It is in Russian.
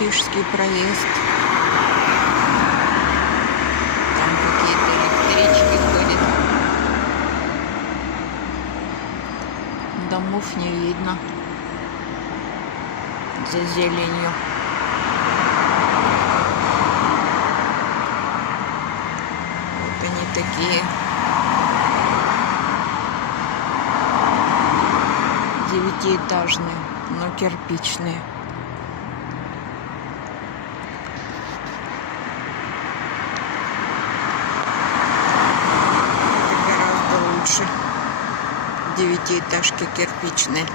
Рижский проезд. Там какие-то электрички ходят. Домов не видно за зеленью. Вот они такие. Девятиэтажные, но кирпичные. Это гораздо лучше. Девятиэтажки кирпичные.